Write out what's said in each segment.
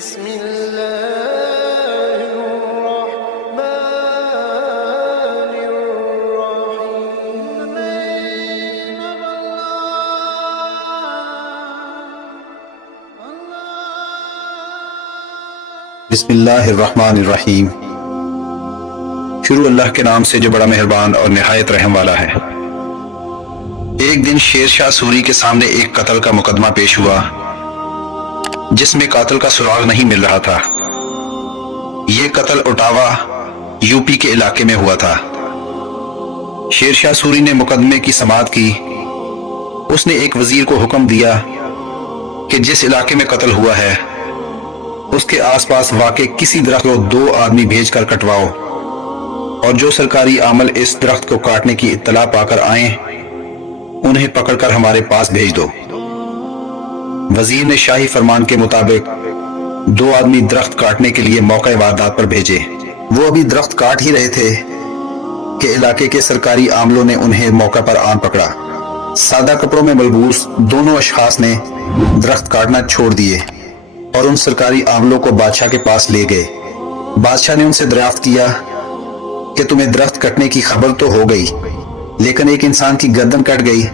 بسم الله الرحمن الرحيم. بسم اللہ الرحمن الرحیم. شروع اللہ کے نام سے جو بڑا مہربان اور نہایت رحم والا ہے. ایک دن شیر شاہ سوری کے سامنے ایک قتل کا مقدمہ پیش ہوا جس میں قاتل کا سراغ نہیں مل رہا تھا. یہ قتل اٹاوا یو پی کے علاقے میں ہوا تھا. شیر شاہ سوری نے مقدمے کی سماعت کی. اس نے ایک وزیر کو حکم دیا کہ جس علاقے میں قتل ہوا ہے اس کے آس پاس واقع کسی درخت کو 2 آدمی بھیج کر کٹواؤ اور جو سرکاری عامل اس درخت کو کاٹنے کی اطلاع پا کر آئیں انہیں پکڑ کر ہمارے پاس بھیج دو. وزیر نے شاہی فرمان کے مطابق 2 آدمی درخت کاٹنے کے لیے موقع واردات پر بھیجے. وہ ابھی درخت کاٹ ہی رہے تھے کہ علاقے کے سرکاری عاملوں نے انہیں موقع پر آن پکڑا. سادہ کپڑوں میں ملبوس دونوں اشخاص نے درخت کاٹنا چھوڑ دیے اور ان سرکاری عاملوں کو بادشاہ کے پاس لے گئے. بادشاہ نے ان سے دریافت کیا کہ تمہیں درخت کٹنے کی خبر تو ہو گئی لیکن ایک انسان کی گردن کٹ گئی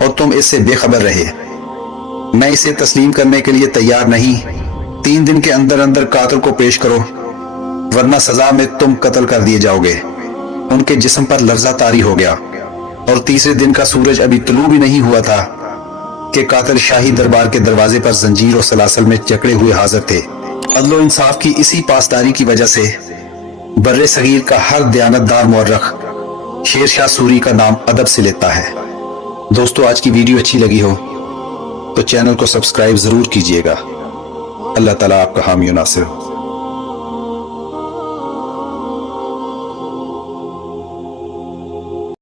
اور تم اس سے بے خبر رہے. میں اسے تسلیم کرنے کے لیے تیار نہیں. 3 دن کے اندر اندر قاتل کو پیش کرو ورنہ سزا میں تم قتل کر دیے جاؤ گے. ان کے جسم پر لرزہ طاری ہو گیا اور تیسرے دن کا سورج ابھی طلوع بھی نہیں ہوا تھا کہ قاتل شاہی دربار کے دروازے پر زنجیر اور سلاسل میں جکڑے ہوئے حاضر تھے. عدل و انصاف کی اسی پاسداری کی وجہ سے بر صغیر کا ہر دیانتدار مورخ شیر شاہ سوری کا نام ادب سے لیتا ہے. دوستو آج کی ویڈیو اچھی لگی ہو تو چینل کو سبسکرائب ضرور کیجئے گا. اللہ تعالیٰ آپ کا حامی و ناصر ہو.